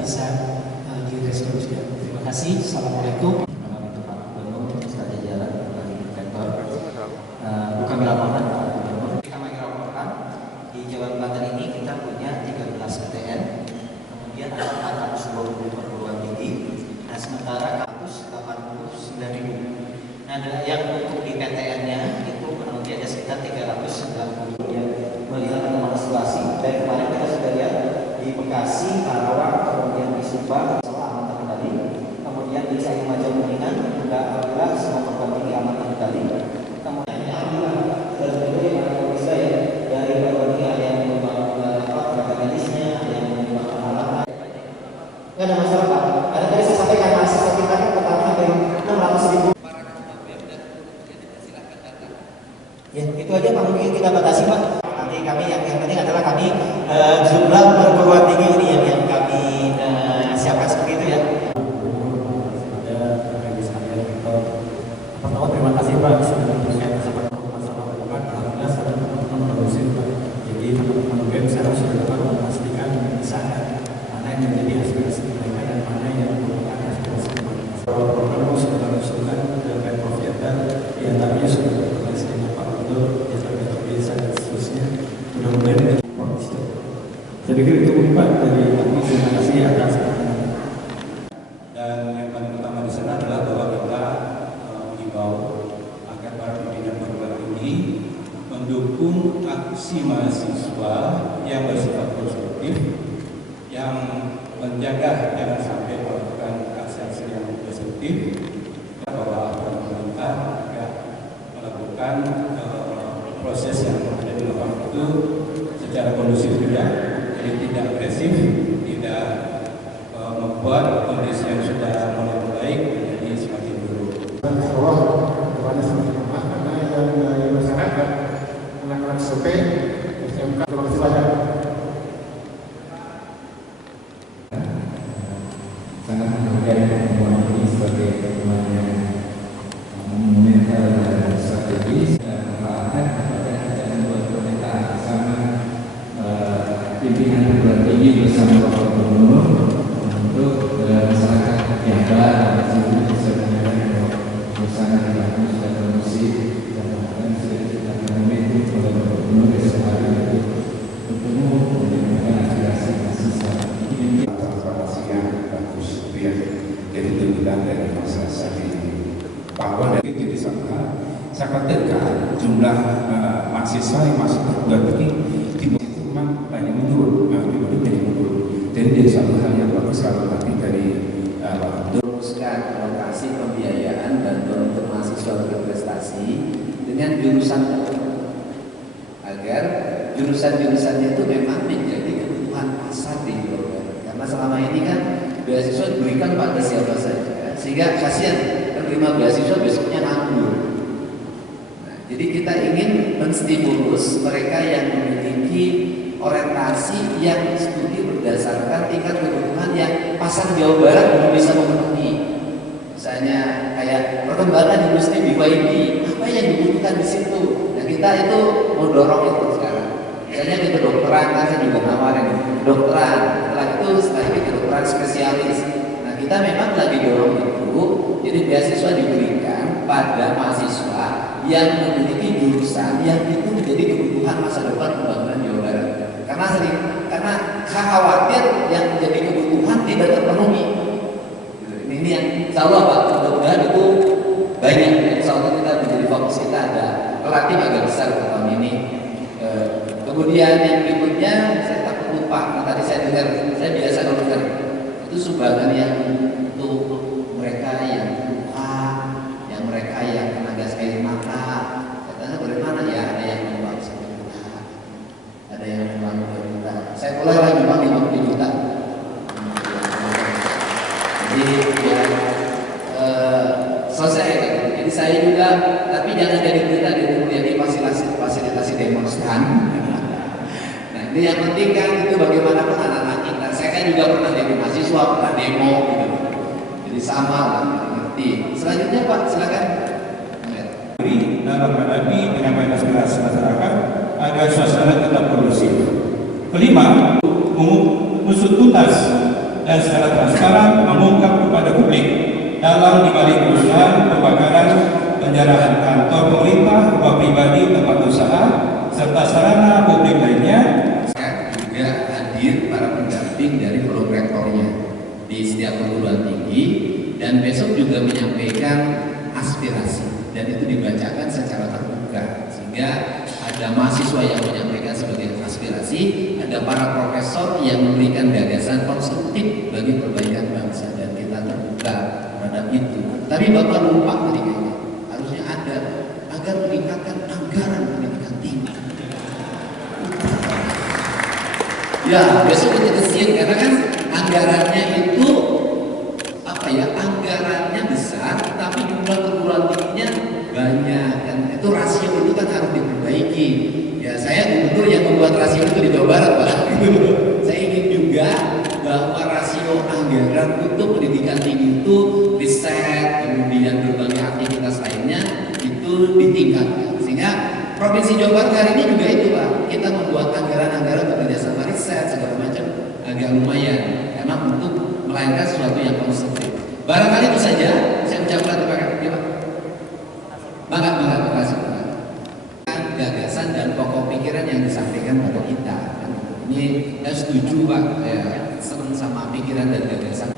bisa diresolusikan. Terima kasih. Assalamualaikum. Kami laporkan di Jawa Barat ini kita punya 13 PTN, kemudian ada 420 perguruan tinggi, nah sementara kampus 89.000. Nah yang untuk di PTN-nya itu kurang lebih ada sekitar 390. Ya, melihat bagaimana situasi dari kemarin kita sudah lihat di Bekasi, Karawang, kemudian di Subang aman terkendali, kemudian di Sayu-Majau Kuningan juga alhamdulillah semua perguruan tinggi aman terkendali. Nggak ada masalah Pak. Ada tadi saya sampaikan mahasiswa kita kan pertama dari 600.000. Ya itu aja Pak, mungkin kita batasi Pak. Nanti kami yang penting adalah kami jumlah perguruan tinggi ini yang kami siapkan seperti itu ya. Pertama terima kasih Pak sudah memberikan kesempatan masalah Pak. Alhamdulillah saya teman-teman produksi Pak. Jadi teman-teman BEM sekarang sudah dapat memastikan misalnya mana yang menjadi aspirasi mereka dan mana yang merupakan aspirasi mereka. Program sudah diusulkan ke Pemprov Jabar, di antaranya sudah berkoordinasi dengan Pak Gubernur, Jasa Desa dan seterusnya. Mudah-mudahan ini kondisi. Saya pikir itu Pak dari kami. Terima kasih atas. Dan yang paling utama di sana adalah bahwa kita mengimbau agar para pimpinan perguruan tinggi mendukung aksi mahasiswa yang bersifat konstruktif, yang menjaga jangan sampai melakukan aksi-aksi yang destruktif, bahwa pemerintah juga melakukan proses yang ada di lapangan itu secara kondusif juga, jadi tidak agresif, tidak membuat kondisi yang sudah mulai membaik menjadi semakin buruk. Insyaallah kepada semakin lemah karena yang dari masyarakat anak-anak SMP, SMK, terima kasih banyak. Sangat menghargai pertemuan ini sebagai pertemuan yang monumental dan strategis dan merayakan kepada acara buat pemerintahan bersama pimpinan perguruan tinggi bersama Bapak Gubernur untuk masyarakat Jabar dan bisa menyerahkan suasana yang bagus dan kondusif dan bahkan sudah momentum pada Bapak Gubernur esok hari untuk bertemu mendengarkan aspirasi mahasiswa. Transparansi yang bagus itu ya. Jadi terbilang dari masyarakat ini bahwa dari itu sangat dekat jumlah mahasiswa yang masuk perguruan tinggi itu memang banyak menurun, jadi menurun. Dan jadi satu hal yang bagus kalau nanti dari merumuskan alokasi pembiayaan dan untuk mahasiswa berprestasi dengan jurusan agar jurusan-jurusannya itu memang menjadi kebutuhan pasar di Jawa. Karena selama ini kan beasiswa diberikan pada siapa saja, sehingga kasihan penerima beasiswa besoknya nganggur. Nah, jadi kita ingin menstimulus mereka yang memiliki orientasi yang studi berdasarkan tingkat kebutuhan yang pasar Jawa Barat belum bisa memenuhi. Misalnya kayak perkembangan industri BYD, apa yang dibutuhkan di situ? Nah kita itu mau dorong itu sekarang. Misalnya di kedokteran, kan saya juga nawarin kedokteran. Setelah itu kedokteran spesialis. Nah kita memang lagi dorong itu. Jadi beasiswa diberikan pada mahasiswa yang memiliki jurusan yang itu menjadi kebutuhan masa depan pembangunan Jawa Barat. Karena khawatir yang menjadi kebutuhan tidak terpenuhi. Ini yang insya Allah Pak, mudah-mudahan itu banyak. Insya Allah kita menjadi fokus kita ada relatif agak besar tahun ini. Kemudian yang berikutnya saya takut lupa. Nah, tadi saya dengar, saya biasa dengar itu sumbangan yang untuk mereka yang luka, yang mereka yang kena gas air mata. Katanya bagaimana ya? Ada yang menyumbang 1 juta, ada yang menyumbang 2 juta. Saya mulai lagi menyumbang 50 juta. Jadi ya selesai. Jadi saya juga, tapi jangan jadi berita dari fasilitasi demonstran. Nah ini yang penting kan itu bagaimanapun anak-anak kita. Saya kan juga pernah jadi mahasiswa, pernah demo gitu. Jadi sama lah, ngerti. Selanjutnya Pak, silakan. Dalam menghadapi penyampaian aspirasi masyarakat agar suasana tetap kondusif. Kelima, mengusut tuntas dan secara transparan mengungkap kepada publik dalam dibalik urusan pembakaran penjarahan kantor pemerintah, rumah pribadi, tempat usaha, serta sarana publik lainnya. Juga hadir para pendamping dari prorektornya di setiap perguruan tinggi, dan besok juga menyampaikan aspirasi, dan itu dibacakan secara terbuka sehingga ada mahasiswa yang menyampaikan sebagai aspirasi, ada para profesor yang memberikan gagasan konstruktif bagi perbaikan bangsa, dan kita terbuka terhadap itu. Tapi Bapak lupa tadi kayaknya harusnya ada agar meningkatkan anggaran pendidikan tinggi. Ya, besok kita kesian karena kan anggarannya itu apa ya? Anggarannya besar, tapi jumlah perguruan tingginya banyak, dan itu rasio itu kan harus diperbaiki. Ya, saya gubernur yang membuat rasio itu di Jawa Barat, Pak. Saya ingin juga bahwa rasio anggaran untuk pendidikan tinggi itu riset, kemudian berbagai aktivitas lainnya itu ditingkatkan. Sehingga Provinsi Jawa Barat hari ini juga itu, Pak. Kita membuat anggaran-anggaran untuk kerjasama riset segala macam agak lumayan, emang untuk melahirkan sesuatu yang konstruktif. Barangkali itu saja. Saya ucapkan terima kasih, Pak. Terima kasih. Gagasan dan pokok pikiran yang disampaikan pada kita. Ini saya setuju, Pak. Saya senang sama pikiran dan gagasan.